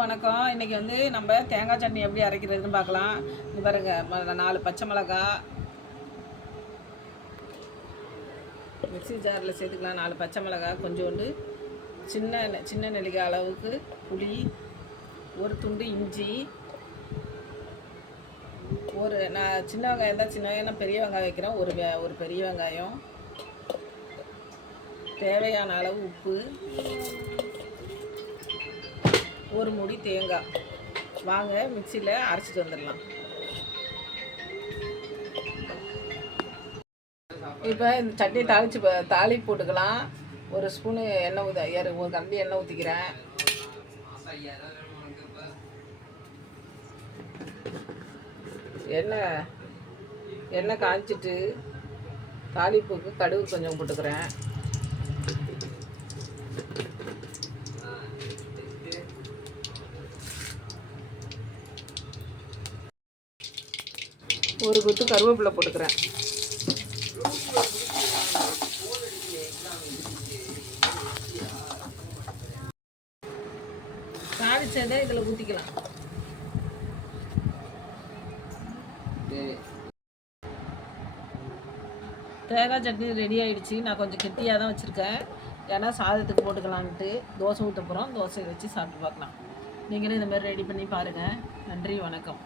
எல்லாருக்கும் வணக்கம். இன்றைக்கி நம்ம தேங்காய் சட்னி எப்படி அரைக்கிறதுன்னு பார்க்கலாம். இது பாருங்க, 4 பச்சை மிளகாய் மிக்ஸி ஜாரில் சேர்த்துக்கலாம். 4 பச்சை மிளகாய், கொஞ்சோண்டு சின்ன நெல்லிக்காய் அளவுக்கு புளி, ஒரு துண்டு இஞ்சி, நான் சின்ன வெங்காயம் தான், சின்ன வெங்காயம் நான் பெரிய வெங்காயம் வைக்கிறேன். ஒரு பெரிய வெங்காயம், தேவையான அளவு உப்பு, ஒரு மூடி தேங்காய். வாங்க மிக்சியில் அரைச்சிட்டு வந்துடலாம். இப்போ இந்த சட்னி தாளிப்பு போட்டுக்கலாம். ஒரு ஸ்பூனு எண்ணெய் ஒரு கரண்டி எண்ணெய் ஊற்றிக்கிறேன். எண்ணெய் காய்ச்சிட்டு தாளிப்புக்கு கடுகு கொஞ்சம் போட்டுக்கிறேன். ஒரு கொத்து கருவேப்பிலை போட்டுக்கிறேன். தாளிச்சதை இதில் ஊற்றிக்கலாம். தேங்காய் சட்னி ரெடி ஆகிடுச்சு. நான் கொஞ்சம் கெட்டியாக தான் வச்சுருக்கேன், ஏன்னா சாதத்துக்கு போட்டுக்கலான்ட்டு. தோசை ஊற்ற போகிறோம், தோசை வச்சு சாப்பிட்டு பார்க்கலாம். நீங்களும் இந்த மாதிரி ரெடி பண்ணி பாருங்கள். நன்றி, வணக்கம்.